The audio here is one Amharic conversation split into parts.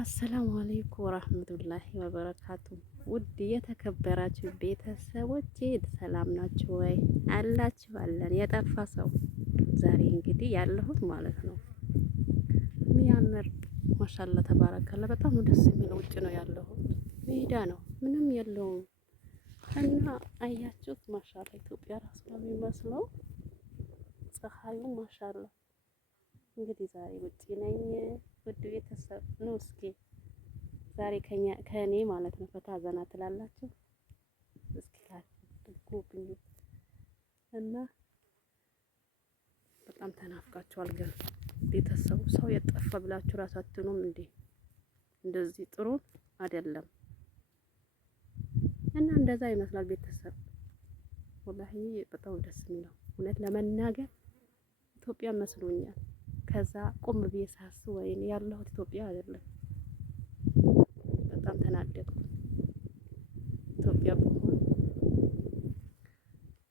አሰላሙ አለይኩም ወራህመቱላሂ ወበረካቱ። ውድ የተከበራችሁ ቤተሰቦቼ ሰላም ናችሁ ወይ? አላችሁ አለን። የጠፋ ሰው ዛሬ እንግዲህ ያለሁት ማለት ነው የሚያምር ማሻላ ተባረከላ በጣም ደስ የሚለው ውጭ ነው ያለሁት። ሜዳ ነው ምንም የለውም እና አያችሁት ማሻላ ኢትዮጵያ ራሱ ነው የሚመስለው ፀሐዩ ማሻላ። እንግዲህ ዛሬ ውጭ ነኝ። ውድ ቤተሰብ ነው እስኪ ዛሬ ከኔ ማለት ነው ፈታ ዘና ትላላችሁ። እስኪ ላድርጉብኝ እና በጣም ተናፍቃችኋል። ግን ቤተሰቡ ሰው የጠፋ ብላችሁ ራሳችሁንም እንዴ እንደዚህ ጥሩ አይደለም እና እንደዛ ይመስላል ቤተሰብ። ወላሂ በጣም ደስ የሚለው እውነት ለመናገር ኢትዮጵያ መስሎኛል። ከዛ ቆም ብዬ ሳስብ ወይኔ ያለሁት ኢትዮጵያ አይደለም። በጣም ተናደድኩ። ኢትዮጵያ ብሆን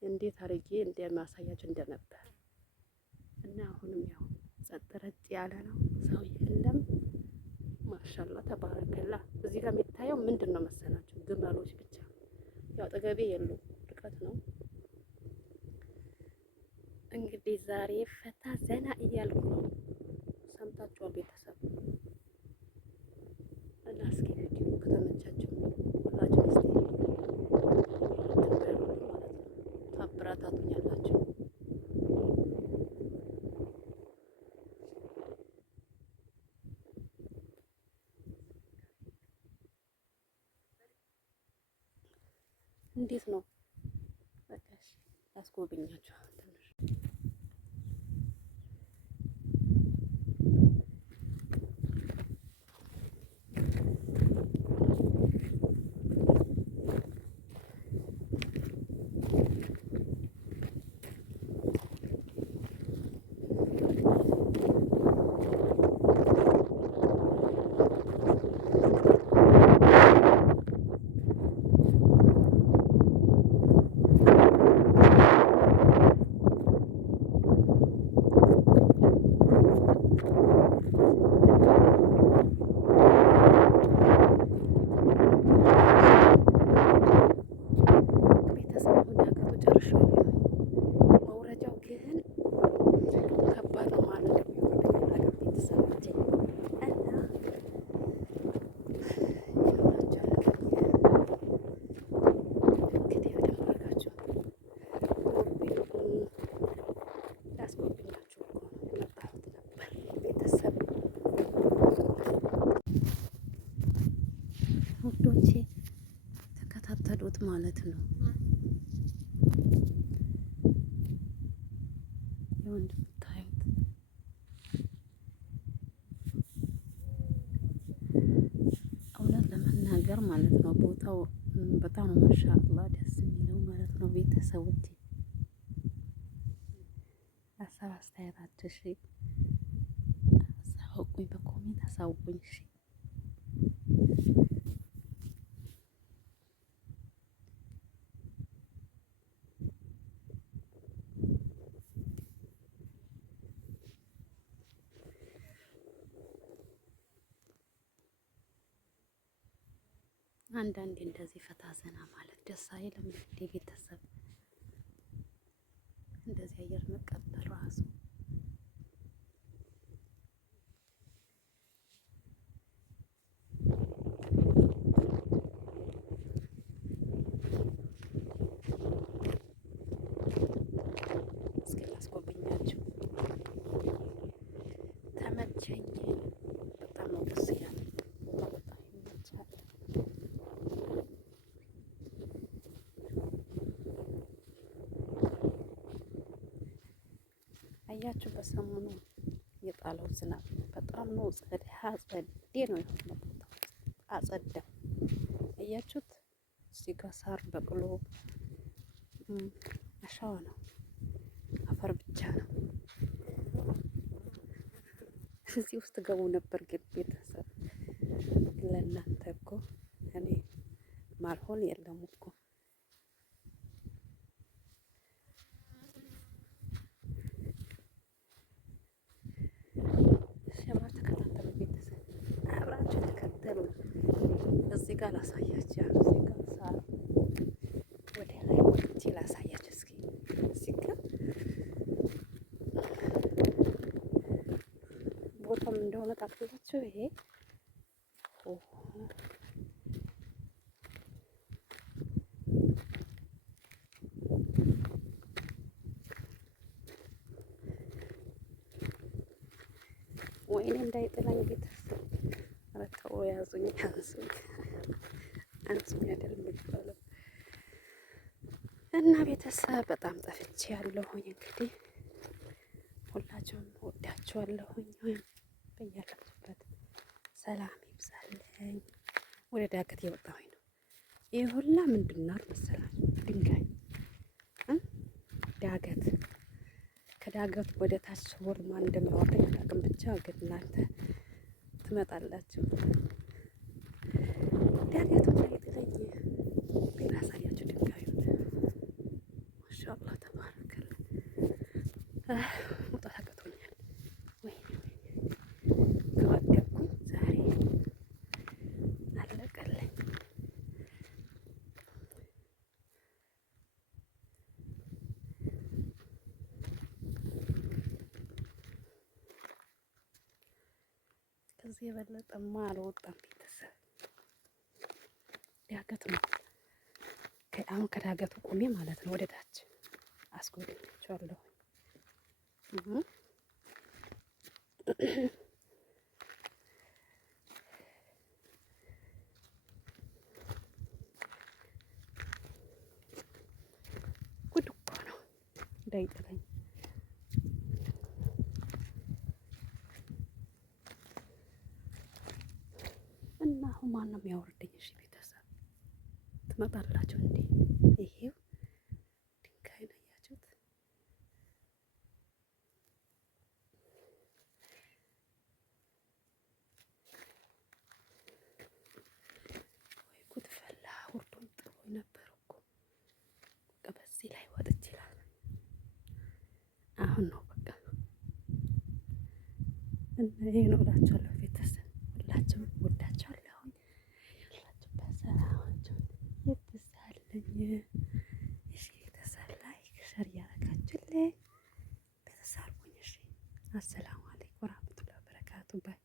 እንዴት አድርጌ እንደማሳያችሁ እንደነበር እና አሁንም ያው ጸጥ ረጭ ያለ ነው፣ ሰው የለም። ማሻላ ተባረከላ። እዚህ ጋር የሚታየው ምንድን ነው መሰላችሁ? ግመሎች ብቻ ያው አጠገቤ የሉም፣ ርቀት ነው። እንግዲህ ዛሬ ፈታ ዘና እያልኩ ነው። ሰምታችኋል ቤተሰብ እና እስኪ ቪዲዮ ከተመቻችሁ ሁላችሁ እስቲ ትበሉ ማለት ነው ታበረታቱኛላችሁ። እንዴት ነው በቃ እሺ ላስጎብኛችሁ ትንሽ ውዶቼ ተከታተሉት ማለት ነው። ያው እንደምታዩት እውነት ለመናገር ማለት ነው ቦታው በጣም ነው ማሻአላህ ደስ የሚለው ማለት ነው። ቤተሰቦቼ ሀሳብ አስተያየታችሁ እሺ አሳውቁኝ፣ በኮሜንት አሳውቁኝ እሺ። አንዳንዴ እንደዚህ ፈታ ዘና ማለት ደስ አይልም እንዴ ቤተሰብ? እንደዚህ አየር መቀበል ራሱ እስኪ ላስጎብኛችሁ። ተመቸኝ። በጣም ነው ደስ ይላል። በጣም ይመቻል። አያችሁ በሰሞኑ የጣለው ዝናብ በጣም ነው ጸዴ ነው የሆነው። ቦታው አጸዳ። አያችሁት? እዚህ ጋር ሳር በቅሎ አሻዋ ነው፣ አፈር ብቻ ነው። እዚህ ውስጥ ገቡ ነበር ግን ቤተሰብ ለእናንተ እኮ እኔ ማልሆን የለም እኮ ተከታተሉ ቤተሰብ አብራችሁ እዚህ ጋር ላሳያችሁ። እዚህ ጋር ሳር ወደ ላይ ወጥቼ ላሳያችሁ እስኪ። እዚህ ጋር ቦታም እንደሆነ ታውቃላችሁ። ይሄ ወይኔ እንዳይጥላኝ ቤተሰብ። ኧረ ተው ያዙኝ፣ አንሱኝ፣ አንሱኝ አይደል የሚባለው። እና ቤተሰብ በጣም ጠፍቼ ያለሁኝ እንግዲህ ሁላችሁም ወዳችኋለሁኝ። በያላችሁበት ሰላም ይብዛልኝ። ወደ ዳገት የወጣሁኝ ነው። ይህ ሁላ ምንድን ነው መሰላችሁ? ድንጋይ ዳገት። ከዳገቱ ወደ ታች ወር ማን እንደሚያወርደኝ አላውቅም። ብቻ ግን እናንተ ትመጣላችሁ። ዳገቱ እንዳይጥለኝ ላሳያችሁ ድንጋዩን። ማሻአላህ ተባረከ። መውጣት አቅቶኛል። ወይኔ ከወደኩኝ ዛሬ አለቀለኝ። ከዚህ የበለጠማ አልወጣም ቤተሰብ። ዳገት ነው። አሁን ከዳገቱ ቆሜ ማለት ነው ወደ ታች አስጎብኛችኋለሁ። ጉድ እኮ ነው እንዳይጥለኝ። እና አሁን ማን ነው የሚያወርደኝ? እሺ ቤተሰብ ትመጣላችሁ እንዴ? ይሄው ድንጋይ ነው ያያችሁት። ወይ ጉድ ፈላ። ውርዱን ጥሎ ነበር እኮ በዚህ ላይ ወጥ ይችላል። አሁን ነው በቃ። እና ይሄ ነው እላችኋለሁ ቤተሰብ። ሁላችሁም ወዳችኋለሁኝ። ሁላችሁም በሰላማችሁን ይብዛልኝ። እሺ ቤተሰብ ላይክ ሸር እያደረጋችሁልኝ ቤተሰብ ሁኝ። እሺ አሰላሙ አለይኩም ወራህመቱላሂ ወበረካቱ ባይ